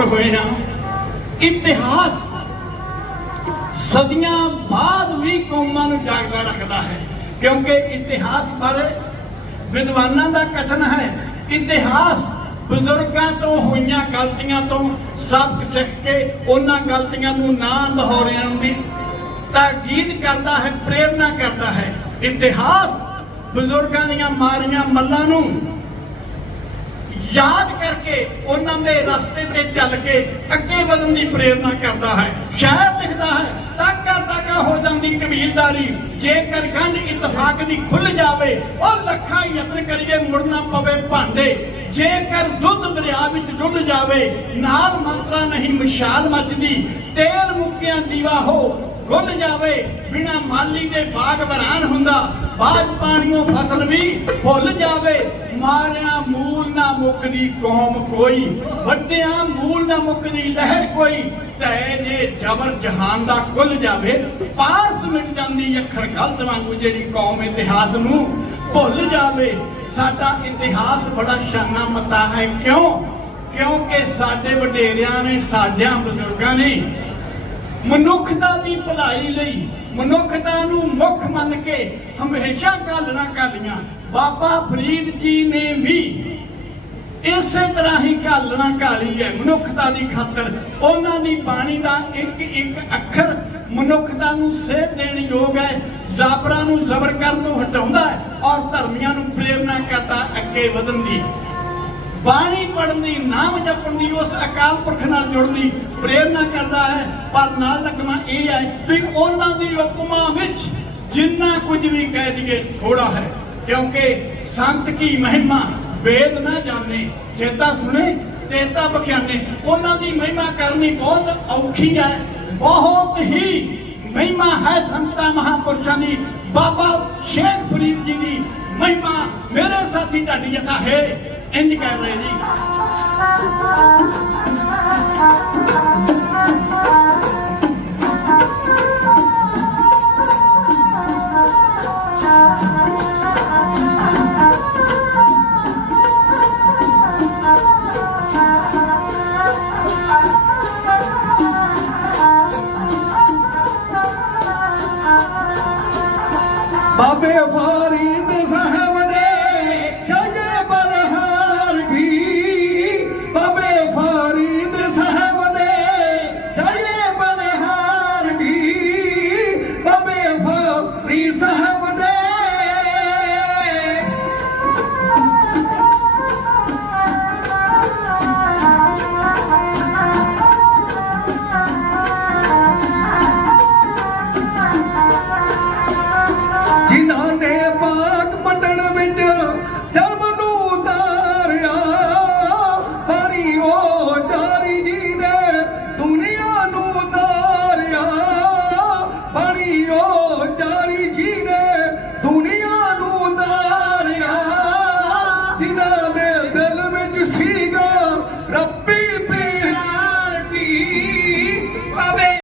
ਇਕੱਤਰ ਹੋਏ ਹਾਂ ਇਤਿਹਾਸ ਸਦੀਆਂ ਬਾਅਦ ਵੀ ਕੌਮਾਂ ਨੂੰ ਜਾਗਦਾ ਰੱਖਦਾ ਹੈ। ਕਿਉਂਕਿ ਇਤਿਹਾਸ ਬਾਰੇ ਵਿਦਵਾਨਾਂ ਦਾ ਕਥਨ ਹੈ, ਇਤਿਹਾਸ ਬਜ਼ੁਰਗਾਂ ਤੋਂ ਹੋਈਆਂ ਗਲਤੀਆਂ ਤੋਂ ਸਬਕ ਸਿੱਖ ਕੇ ਉਹਨਾਂ ਗਲਤੀਆਂ ਨੂੰ ਨਾ ਦੁਹਰਾਉਣ ਦੀ ਤਾਕੀਦ ਕਰਦਾ ਹੈ, ਪ੍ਰੇਰਣਾ ਕਰਦਾ ਹੈ। ਇਤਿਹਾਸ ਬਜ਼ੁਰਗਾਂ ਦੀਆਂ ਮਾਰੀਆਂ ਮੱਲਾਂ ਨੂੰ ਯਾਦ ਕਰਕੇ ਉਹਨਾਂ ਦੇ ਰਸਤੇ ਤੇ ਚੱਲ ਕੇ ਅੱਗੇ ਵਧਣ ਦੀ ਪ੍ਰੇਰਣਾ ਕਰਦਾ ਹੈ। ਸ਼ਾਇਰ ਲਿਖਦਾ ਹੈ ਤਾਕਾ ਤਾਕਾ ਹੋ ਜਾਂਦੀ ਕਬੀਲਦਾਰੀ। ਜੇਕਰ ਗੰਢ ਇਤਫਾਕ ਦੀ ਖੁੱਲ ਜਾਵੇ, ਉਹ ਲੱਖਾਂ ਯਤਨ ਕਰੀਏ ਮੁੜਨਾ ਪਵੇ ਭਾਂਡੇ। ਜੇਕਰ ਦੁੱਧ ਦਰਿਆ ਵਿੱਚ ਡੁੱਲ ਜਾਵੇ, ਨਾਲ ਮੰਤਰਾ ਨਹੀਂ ਮਸ਼ਾਲ ਮੱਚਦੀ। ਤੇਲ ਮੁੱਕਿਆਂ ਦੀਵਾ ਹੋ ਗੁੱਲ ਜਾਵੇ, ਬਿਨਾ ਮਾਲੀ ਦੇ ਬਾਗ ਵਰਾਨ ਹੁੰਦਾ ਬਾਜ ਪਾਣੀਆਂ ਫਸਲ ਵੀ ਭੁੱਲ ਜਾਵੇ। ਮਾਰਿਆ ਮੂਲ ਨਾ ਮੁੱਕਦੀ ਕੌਮ ਕੋਈ, ਵੱਡਿਆਂ ਮੂਲ ਨਾ ਮੁੱਕਦੀ ਲਹਿਰ ਕੋਈ। ਤੈ ਜੇ ਜਬਰ ਜਹਾਨ ਦਾ ਕੁੱਲ ਜਾਵੇ ਪਾਸ ਮਿਟ ਜਾਂਦੀ ਅੱਖਰ ਗਲਤ ਵਾਂਗੂ ਜਿਹੜੀ ਕੌਮ ਇਤਿਹਾਸ ਨੂੰ ਭੁੱਲ ਜਾਵੇ। ਸਾਡਾ ਇਤਿਹਾਸ ਬੜਾ ਸ਼ਾਨਾ ਮਤਾ ਹੈ। ਕਿਉਂ? ਕਿਉਂਕਿ ਸਾਡੇ ਵਡੇਰਿਆਂ ਨੇ, ਸਾਡਿਆਂ ਬਜ਼ੁਰਗਾਂ ਨੇ ਮਨੁੱਖਤਾ ਦੀ ਭਲਾਈ ਲਈ, ਮਨੁੱਖਤਾ ਨੂੰ ਮੁੱਖ ਮੰਨ ਕੇ ਹਮੇਸ਼ਾ ਘਾਲਣਾ ਕਰਦੀਆਂ ਬਾਬਾ ਫਰੀਦ ਜੀ ਨੇ ਵੀ ਇਸੇ ਤਰ੍ਹਾਂ ਹੀ ਘਾਲਣਾ ਘਾਲੀ ਹੈ, ਮਨੁੱਖਤਾ ਦੀ ਖਾਤਰ। ਉਹਨਾਂ ਦੀ ਬਾਣੀ ਦਾ ਇੱਕ ਇੱਕ ਅੱਖਰ ਮਨੁੱਖਤਾ ਨੂੰ ਸੇਧ ਦੇਣ ਯੋਗ ਹੈ, ਜ਼ਾਬਰਾਂ ਨੂੰ ਜ਼ਬਰ ਕਰਨ ਤੋਂ ਹਟਾਉਂਦਾ ਹੈ ਔਰ ਧਰਮੀਆਂ ਨੂੰ ਪ੍ਰੇਰਣਾ ਕਰਦਾ ਅੱਗੇ ਵਧਣ ਦੀ। ਬਾਣੀ ਪੜਨ ਦੀ ਨਾਮ ਜਪਣ ਦੀ ਉਸ ਅਕਾਲ ਪੁਰਖ ਨਾਲ ਜੁੜਨ ਦੀ ਪ੍ਰੇਰਣਾ ਕਰਦਾ ਹੈ। ਪਰ ਨਾਲ ਲੱਗਣਾ ਇਹ ਹੈ ਵੀ ਉਹਨਾਂ ਦੀ ਉਪਮਾ ਵਿੱਚ ਜਿੰਨਾ ਕੁਝ ਵੀ ਕਹਿ ਦਈਏ ਥੋੜਾ ਹੈ। ਕਿਉਂਕਿ ਸੰਤ ਕੀ ਮਹਿਮਾ, ਵੇਦ ਨਾ ਜਾਣੇ, ਚੇਤਾ ਸੁਣੇ ਤੇਤਾ ਬਖਿਆਨੇ। ਉਹਨਾਂ ਦੀ ਮਹਿਮਾ ਕਰਨੀ ਬਹੁਤ ਔਖੀ ਹੈ। ਬਹੁਤ ਹੀ ਮਹਿਮਾ ਹੈ ਸੰਤਾਂ, ਮਹਾਪੁਰਸ਼ਾਂ ਦੀ। ਬਾਬਾ ਸ਼ੇਖ ਫਰੀਦ ਜੀ ਦੀ ਮਹਿਮਾ ਮੇਰੇ ਸਾਥੀ ਢਾਡੀ ਜਥਾ ਹੈ। Ending Lady. बाबे भारी